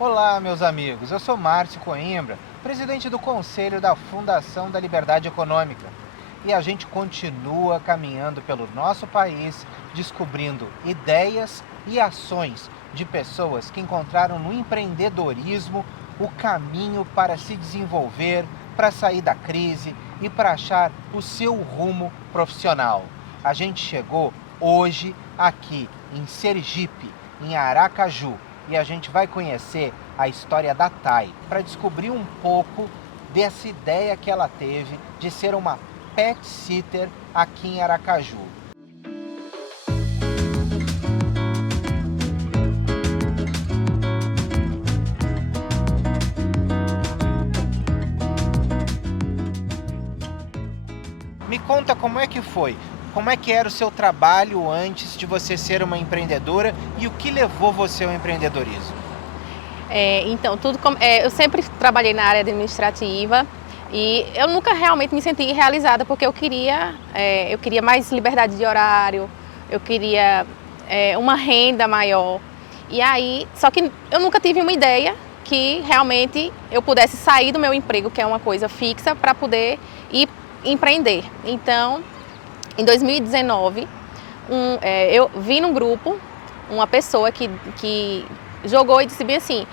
Olá, meus amigos. Eu sou Márcio Coimbra, presidente do Conselho da Fundação da Liberdade Econômica. E a gente continua caminhando pelo nosso país, descobrindo ideias e ações de pessoas que encontraram no empreendedorismo o caminho para se desenvolver, para sair da crise e para achar o seu rumo profissional. A gente chegou hoje aqui em Sergipe, em Aracaju, e a gente vai conhecer a história da Thay para descobrir um pouco dessa ideia que ela teve de ser uma pet sitter aqui em Aracaju. Me conta como é que foi, como é que era o seu trabalho antes de você ser uma empreendedora e o que levou você ao empreendedorismo? Eu sempre trabalhei na área administrativa e eu nunca realmente me senti realizada porque eu queria mais liberdade de horário, eu queria uma renda maior. E aí, só que eu nunca tive uma ideia que realmente eu pudesse sair do meu emprego, que é uma coisa fixa, para poder ir empreender. Então, em 2019, eu vi num grupo uma pessoa que jogou e disse bem assim,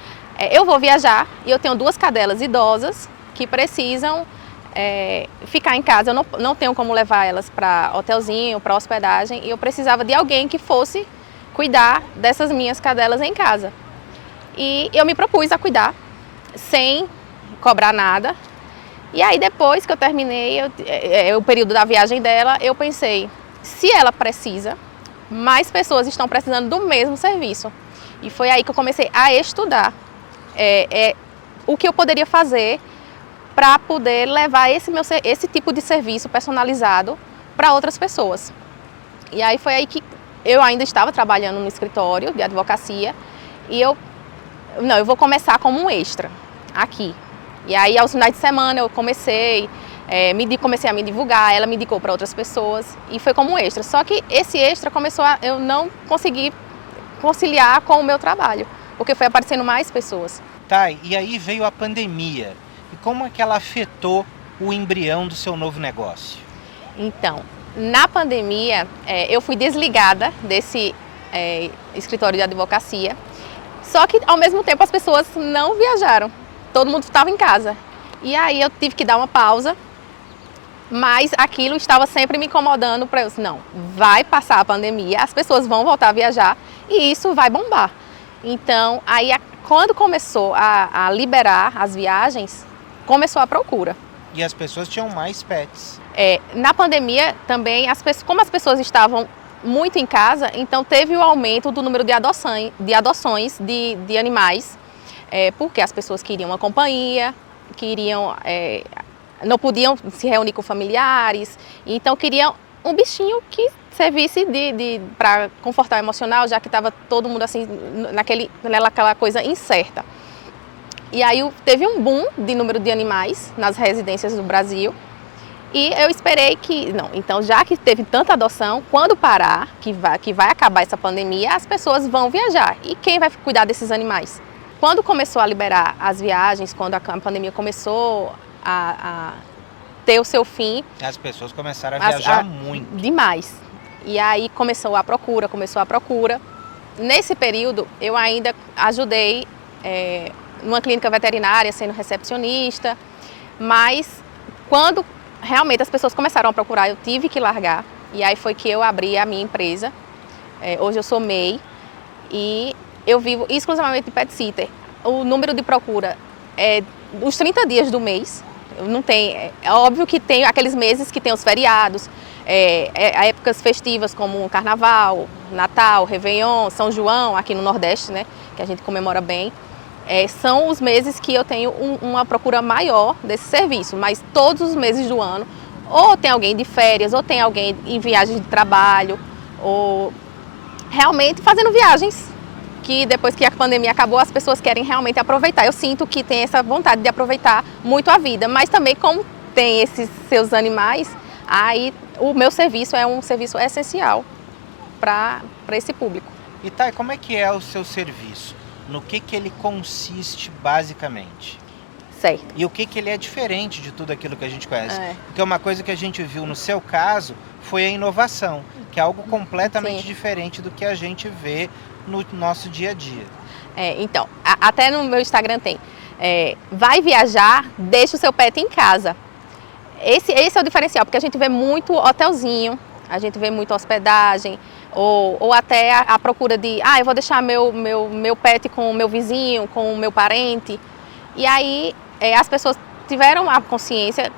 eu vou viajar e eu tenho 2 cadelas idosas que precisam ficar em casa, eu não tenho como levar elas para hotelzinho, para hospedagem, e eu precisava de alguém que fosse cuidar dessas minhas cadelas em casa. E eu me propus a cuidar, sem cobrar nada. E aí depois que eu terminei o período da viagem dela, eu pensei, se ela precisa, mais pessoas estão precisando do mesmo serviço. E foi aí que eu comecei a estudar o que eu poderia fazer para poder levar esse tipo de serviço personalizado para outras pessoas. E aí foi aí que eu ainda estava trabalhando no escritório de advocacia e eu vou começar como um extra aqui. E aí aos finais de semana eu comecei a me divulgar, ela me indicou para outras pessoas e foi como um extra. Só que esse extra eu não consegui conciliar com o meu trabalho, porque foi aparecendo mais pessoas. Tá, e aí veio a pandemia. E como é que ela afetou o embrião do seu novo negócio? Então, na pandemia, eu fui desligada desse escritório de advocacia, só que ao mesmo tempo as pessoas não viajaram, todo mundo estava em casa. E aí eu tive que dar uma pausa, mas aquilo estava sempre me incomodando para eu dizer, não, vai passar a pandemia, as pessoas vão voltar a viajar e isso vai bombar. Então, quando começou a liberar as viagens, começou a procura. E as pessoas tinham mais pets. Na pandemia também, como as pessoas estavam muito em casa, então teve o aumento do número de adoções de animais, porque as pessoas queriam uma companhia, não podiam se reunir com familiares, então queriam um bichinho que servisse para confortar o emocional, já que estava todo mundo assim naquela coisa incerta. E aí teve um boom de número de animais nas residências do Brasil. E eu esperei então já que teve tanta adoção, quando parar, que vai acabar essa pandemia, as pessoas vão viajar. E quem vai cuidar desses animais? Quando começou a liberar as viagens, quando a pandemia começou a ter o seu fim... As pessoas começaram a viajar muito. Demais. E aí começou a procura. Nesse período, eu ainda ajudei numa clínica veterinária, sendo recepcionista, mas quando realmente as pessoas começaram a procurar, eu tive que largar, e aí foi que eu abri a minha empresa. Hoje eu sou MEI e eu vivo exclusivamente de pet sitter. O número de procura é os 30 dias do mês. Não tem, é óbvio que tem aqueles meses que tem os feriados, épocas festivas como Carnaval, Natal, Réveillon, São João, aqui no Nordeste, né, que a gente comemora bem. São os meses que eu tenho uma procura maior desse serviço, mas todos os meses do ano, ou tem alguém de férias, ou tem alguém em viagem de trabalho, ou realmente fazendo viagens, que depois que a pandemia acabou, as pessoas querem realmente aproveitar. Eu sinto que tem essa vontade de aproveitar muito a vida, mas também como tem esses seus animais, aí o meu serviço é um serviço essencial para esse público. E Thay, como é que é o seu serviço? no que ele consiste basicamente. Certo. E o que ele é diferente de tudo aquilo que a gente conhece. É. Porque uma coisa que a gente viu no seu caso foi a inovação, que é algo completamente Sim. diferente do que a gente vê no nosso dia a dia. Então, até no meu Instagram tem. Vai viajar, deixa o seu pet em casa. Esse é o diferencial, porque a gente vê muito hotelzinho, a gente vê muito hospedagem, ou até a procura de, eu vou deixar meu pet com o meu vizinho, com o meu parente. E aí as pessoas tiveram a consciência,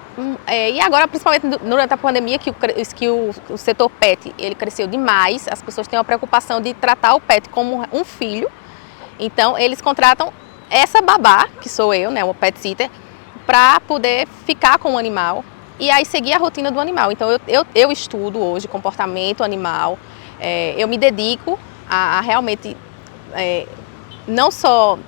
e agora principalmente durante a pandemia, que o setor pet ele cresceu demais, as pessoas têm uma preocupação de tratar o pet como um filho. Então eles contratam essa babá, que sou eu, né, o pet sitter, para poder ficar com o animal e aí seguir a rotina do animal. Então eu estudo hoje comportamento animal, eu me dedico a realmente não só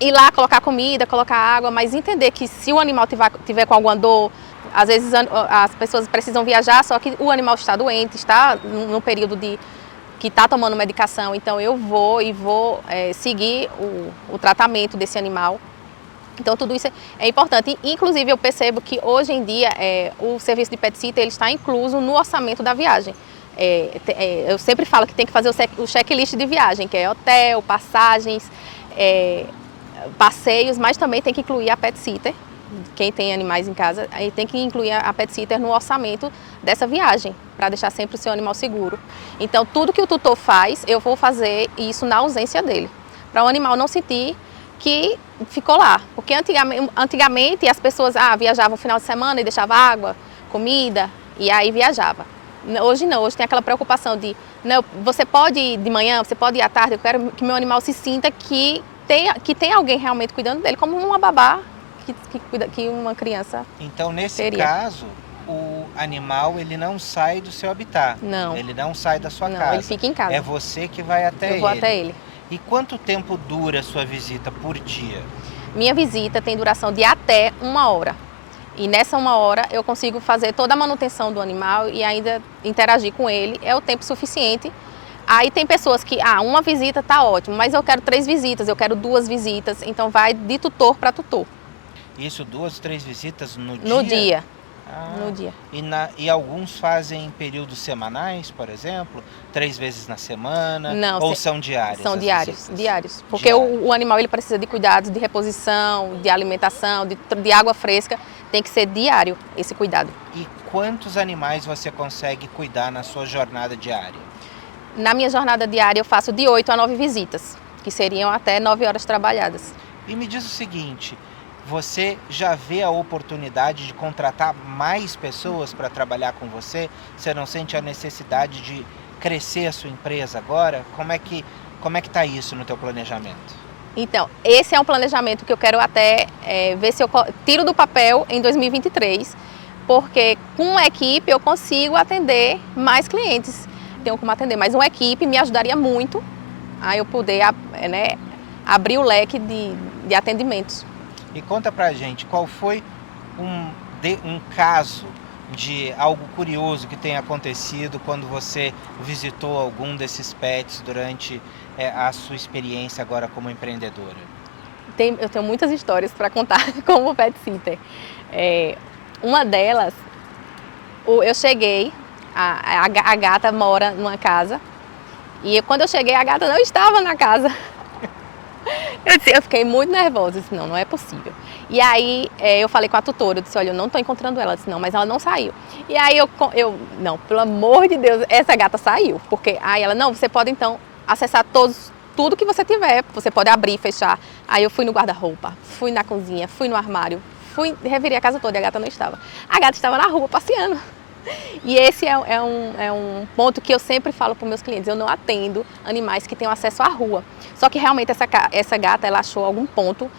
ir lá colocar comida, colocar água, mas entender que se o animal tiver com alguma dor, às vezes as pessoas precisam viajar, só que o animal está doente, está no período que está tomando medicação, então eu vou seguir o tratamento desse animal. Então tudo isso é importante. Inclusive eu percebo que hoje em dia o serviço de pet sitter ele está incluso no orçamento da viagem. Eu sempre falo que tem que fazer o checklist de viagem, que é hotel, passagens, passeios, mas também tem que incluir a pet sitter. Quem tem animais em casa, aí tem que incluir a pet sitter no orçamento dessa viagem, para deixar sempre o seu animal seguro. Então, tudo que o tutor faz, eu vou fazer isso na ausência dele, para o animal não sentir que ficou lá. Porque antigamente as pessoas viajavam no final de semana e deixavam água, comida, e aí viajava. Hoje não, hoje tem aquela preocupação de, não, você pode ir de manhã, você pode ir à tarde, eu quero que meu animal se sinta que tem alguém realmente cuidando dele, como uma babá que uma criança. Então, nesse teria. caso, o animal ele não sai do seu habitat. Não. Ele não sai da sua Não, casa. ele fica em casa. É você que vai até ele. Eu vou até ele. E quanto tempo dura a sua visita por dia? Minha visita tem duração de até 1 hora. E nessa 1 hora eu consigo fazer toda a manutenção do animal e ainda interagir com ele. É o tempo suficiente. Aí tem pessoas que, uma visita tá ótimo, mas eu quero 3 visitas, eu quero 2 visitas. Então vai de tutor para tutor. Isso, 2, 3 visitas no dia? No dia. No dia. E alguns fazem em períodos semanais, por exemplo? 3 vezes na semana? Não, ou são diárias? São diários. Porque Diário. o animal ele precisa de cuidados de reposição, de alimentação, de água fresca. Tem que ser diário esse cuidado. E quantos animais você consegue cuidar na sua jornada diária? Na minha jornada diária eu faço de 8 a 9 visitas, que seriam até 9 horas trabalhadas. E me diz o seguinte, você já vê a oportunidade de contratar mais pessoas para trabalhar com você? Você não sente a necessidade de crescer a sua empresa agora? Como é que está isso no teu planejamento? Então, esse é um planejamento que eu quero até ver se eu tiro do papel em 2023, porque com a equipe eu consigo atender mais clientes. Tenho como atender, mas uma equipe me ajudaria muito a eu poder abrir o leque de atendimentos. E conta pra gente, qual foi um caso de algo curioso que tenha acontecido quando você visitou algum desses pets durante a sua experiência agora como empreendedora? Eu tenho muitas histórias para contar como pet sitter. Uma delas, eu cheguei, a gata mora numa casa, e quando eu cheguei a gata não estava na casa. Eu fiquei muito nervosa, eu disse, não é possível. E aí eu falei com a tutora, eu disse, olha, eu não estou encontrando ela. Ela disse, não, mas ela não saiu. E aí não, pelo amor de Deus, essa gata saiu. Porque aí ela, não, você pode então acessar tudo que você tiver, você pode abrir, fechar. Aí eu fui no guarda-roupa, fui na cozinha, fui no armário, revirei a casa toda e a gata não estava. A gata estava na rua passeando. E esse é um ponto que eu sempre falo para os meus clientes, eu não atendo animais que tenham acesso à rua. Só que realmente essa gata, ela achou algum ponto,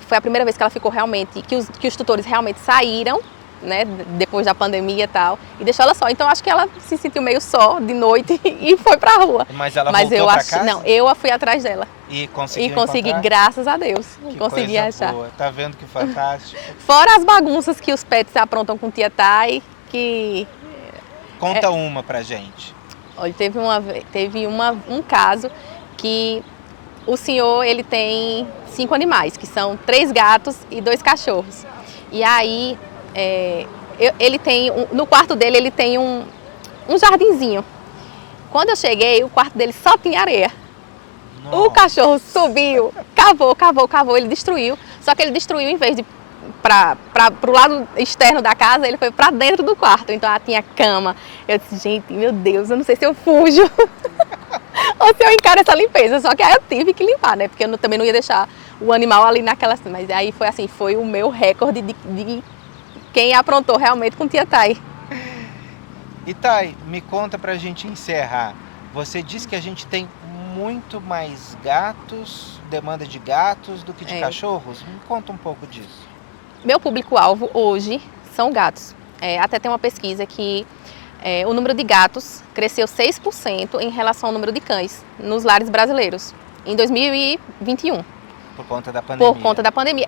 foi a primeira vez que ela ficou realmente, que os tutores realmente saíram, né, depois da pandemia e tal, e deixou ela só. Então acho que ela se sentiu meio só de noite e foi para a rua. Mas ela voltou para casa? Não, eu fui atrás dela. E consegui encontrar? Graças a Deus, que consegui coisa achar. Boa. Tá vendo que fantástico? Fora as bagunças que os pets aprontam com tia Thay, que... Conta uma pra gente. Olha, teve um caso que o senhor, ele tem 5 animais, que são 3 gatos e 2 cachorros. E aí, ele tem, no quarto dele, ele tem um jardinzinho. Quando eu cheguei, o quarto dele só tinha areia. Nossa. O cachorro subiu, cavou, ele destruiu. Só que ele destruiu, em vez de para o lado externo da casa, ele foi para dentro do quarto. Então, tinha cama. Eu disse, gente, meu Deus, eu não sei se eu fujo ou se eu encaro essa limpeza. Só que aí eu tive que limpar, né? Porque eu também não ia deixar o animal ali naquela... Mas aí foi assim, foi o meu recorde de quem aprontou realmente com tia Thay. E Thay, me conta pra gente encerrar. Você disse que a gente tem muito mais gatos, demanda de gatos do que de cachorros? Me conta um pouco disso. Meu público-alvo hoje são gatos. Até tem uma pesquisa que o número de gatos cresceu 6% em relação ao número de cães nos lares brasileiros em 2021. Por conta da pandemia. Por conta da pandemia.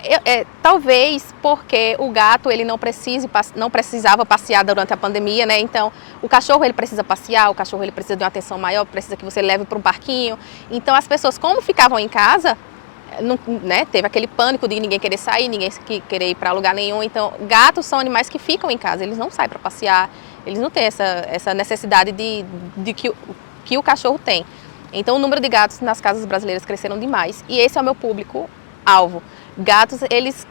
Talvez porque o gato ele não precisava passear durante a pandemia, né? Então, o cachorro ele precisa passear, o cachorro ele precisa de uma atenção maior, precisa que você leve para um parquinho. Então, as pessoas, como ficavam em casa, não, né? Teve aquele pânico de ninguém querer sair, ninguém querer ir para lugar nenhum. Então, gatos são animais que ficam em casa, eles não saem para passear, eles não têm essa necessidade que o cachorro tem. Então, o número de gatos nas casas brasileiras cresceram demais e esse é o meu público-alvo. Gatos, eles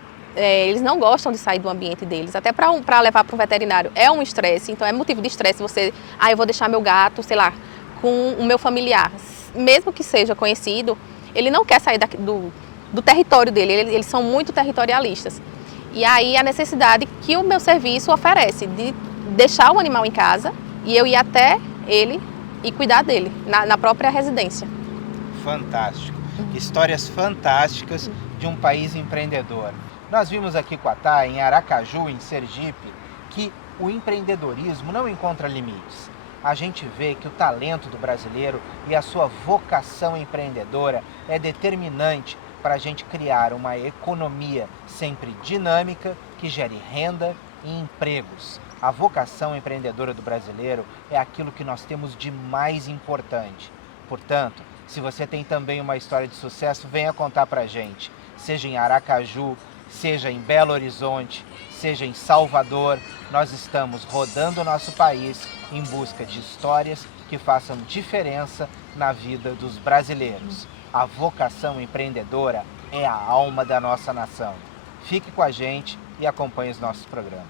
não gostam de sair do ambiente deles, até para levar para um veterinário é um estresse, então é motivo de estresse você, eu vou deixar meu gato, sei lá, com o meu familiar, mesmo que seja conhecido, ele não quer sair do território dele, eles são muito territorialistas. E aí a necessidade que o meu serviço oferece de deixar o animal em casa e eu ir até ele e cuidar dele, na própria residência. Fantástico. Histórias fantásticas de um país empreendedor. Nós vimos aqui com a Thay, em Aracaju, em Sergipe, que o empreendedorismo não encontra limites. A gente vê que o talento do brasileiro e a sua vocação empreendedora é determinante para a gente criar uma economia sempre dinâmica que gere renda e empregos. A vocação empreendedora do brasileiro é aquilo que nós temos de mais importante. Portanto, se você tem também uma história de sucesso, venha contar pra gente. Seja em Aracaju, seja em Belo Horizonte, seja em Salvador, nós estamos rodando o nosso país em busca de histórias que façam diferença na vida dos brasileiros. A vocação empreendedora é a alma da nossa nação. Fique com a gente e acompanhe os nossos programas.